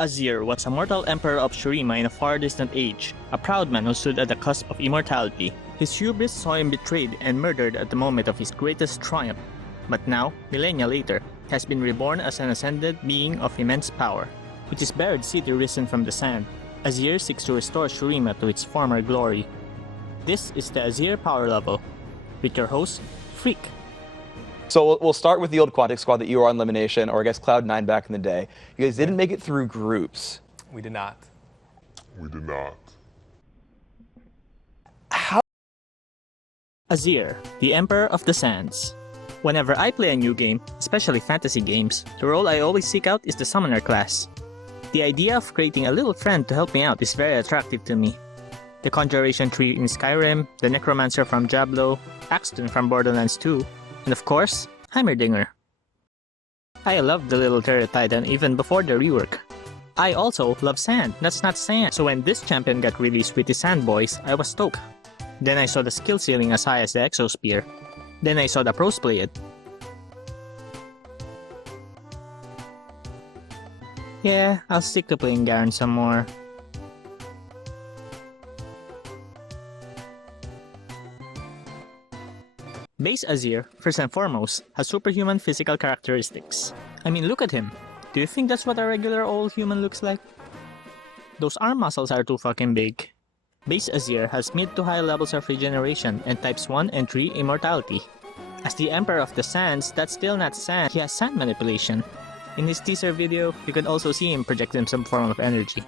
Azir was a mortal emperor of Shurima in a far distant age, a proud man who stood at the cusp of immortality. His hubris saw him betrayed and murdered at the moment of his greatest triumph. But now, millennia later, he has been reborn as an ascended being of immense power. With his buried city risen from the sand, Azir seeks to restore Shurima to its former glory. This is the Azir Power Level, with your host, Freak. So we'll start with the old Quantic squad that you were on elimination, or I guess Cloud9 back in the day. You guys didn't make it through groups. We did not. We did not. How? Azir, the Emperor of the Sands. Whenever I play a new game, especially fantasy games, the role I always seek out is the Summoner class. The idea of creating a little friend to help me out is very attractive to me. The Conjuration Tree in Skyrim, the Necromancer from Diablo, Axton from Borderlands 2, and of course, Heimerdinger. I loved the little turret titan even before the rework. I also love sand, that's not sand, so when this champion got released with the Sand Boys, I was stoked. Then I saw the skill ceiling as high as the Exospear. Then I saw the pros play it. Yeah, I'll stick to playing Garen some more. Base Azir, first and foremost, has superhuman physical characteristics. I mean, look at him. Do you think that's what a regular old human looks like? Those arm muscles are too fucking big. Base Azir has mid to high levels of regeneration and types 1 and 3 immortality. As the Emperor of the Sands, that's still not sand, he has sand manipulation. In his teaser video, you can also see him projecting some form of energy.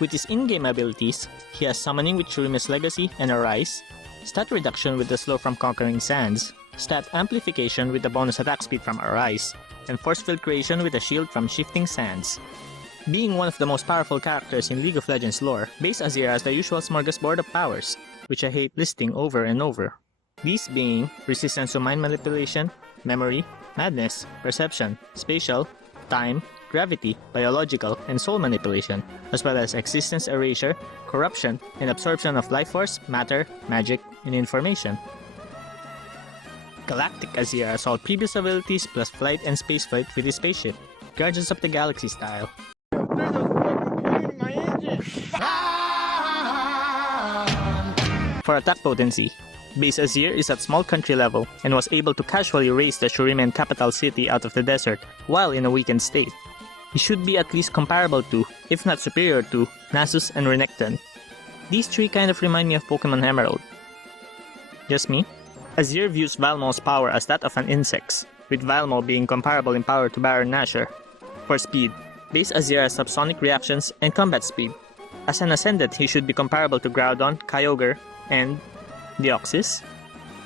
With his in-game abilities, he has Summoning with Shurima's Legacy and Arise, Stat Reduction with the Slow from Conquering Sands, Stat Amplification with the bonus attack speed from Arise, and Force Field Creation with a shield from Shifting Sands. Being one of the most powerful characters in League of Legends lore, Base Azir has the usual smorgasbord of powers, which I hate listing over and over. These being Resistance to Mind Manipulation, Memory, Madness, Perception, Spatial, Time, Gravity, Biological, and Soul Manipulation, as well as Existence Erasure, Corruption, and Absorption of Life Force, Matter, Magic, and Information. Galactic Azir has all previous abilities plus flight and spaceflight with his spaceship, Guardians of the Galaxy style. For attack potency, Base Azir is at small country level and was able to casually raise the Shuriman capital city out of the desert while in a weakened state. He should be at least comparable to, if not superior to, Nasus and Renekton. These three kind of remind me of Pokémon Emerald. Just me? Azir views Valmo's power as that of an insect, with Valmo being comparable in power to Baron Nashor. For speed, Base Azir has subsonic reactions and combat speed. As an Ascendant, he should be comparable to Groudon, Kyogre, and Deoxys.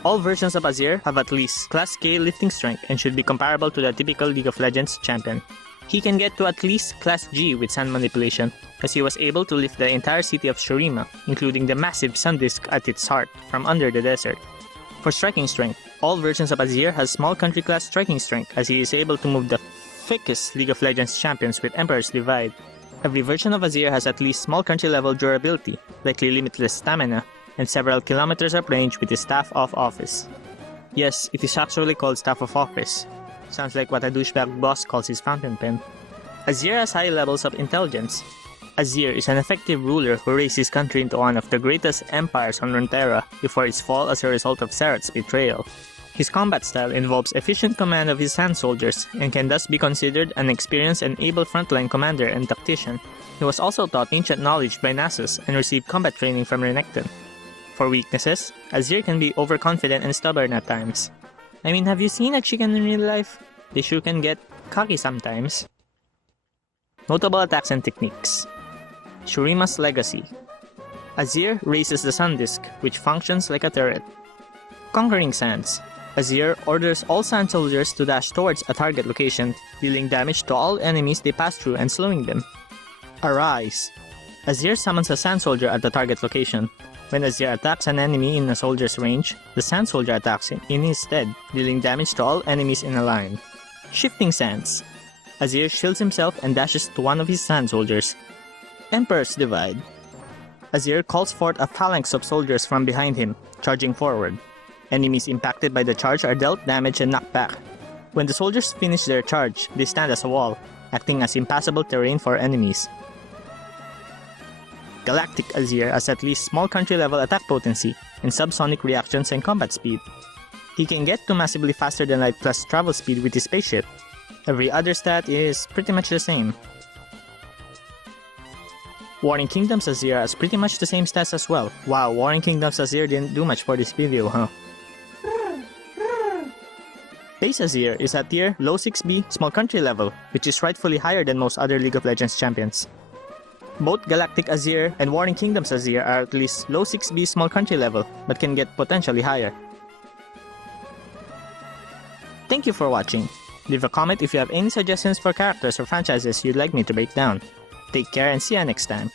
All versions of Azir have at least Class K lifting strength and should be comparable to the typical League of Legends champion. He can get to at least Class G with sand manipulation, as he was able to lift the entire city of Shurima, including the massive sun disk at its heart, from under the desert. For striking strength, all versions of Azir has small country class striking strength, as he is able to move the thickest League of Legends champions with Emperor's Divide. Every version of Azir has at least small country level durability, likely limitless stamina, and several kilometers of range with his Staff of Office. Yes, it is actually called Staff of Office. Sounds like what a douchebag boss calls his fountain pen. Azir has high levels of intelligence. Azir is an effective ruler who raised his country into one of the greatest empires on Runeterra before its fall as a result of Serath's betrayal. His combat style involves efficient command of his sand soldiers and can thus be considered an experienced and able frontline commander and tactician. He was also taught ancient knowledge by Nasus and received combat training from Renekton. For weaknesses, Azir can be overconfident and stubborn at times. I mean, have you seen a chicken in real life? They sure can get cocky sometimes. Notable attacks and techniques. Shurima's Legacy. Azir raises the Sun Disk, which functions like a turret. Conquering Sands. Azir orders all sand soldiers to dash towards a target location, dealing damage to all enemies they pass through and slowing them. Arise. Azir summons a sand soldier at the target location. When Azir attacks an enemy in a soldier's range, the sand soldier attacks him in his stead, dealing damage to all enemies in a line. Shifting Sands. Azir shields himself and dashes to one of his sand soldiers. Emperor's Divide. Azir calls forth a phalanx of soldiers from behind him, charging forward. Enemies impacted by the charge are dealt damage and knocked back. When the soldiers finish their charge, they stand as a wall. acting as impassable terrain for enemies. Galactic Azir has at least small country level attack potency and subsonic reactions and combat speed. He can get to massively faster than light plus travel speed with his spaceship. Every other stat is pretty much the same. Warring Kingdoms Azir has pretty much the same stats as well. Wow, Warring Kingdoms Azir didn't do much for this video, huh? Base Azir is at tier low 6B small country level, which is rightfully higher than most other League of Legends champions. Both Galactic Azir and Warring Kingdoms Azir are at least low 6B small country level, but can get potentially higher. Thank you for watching. Leave a comment if you have any suggestions for characters or franchises you'd like me to break down. Take care and see you next time.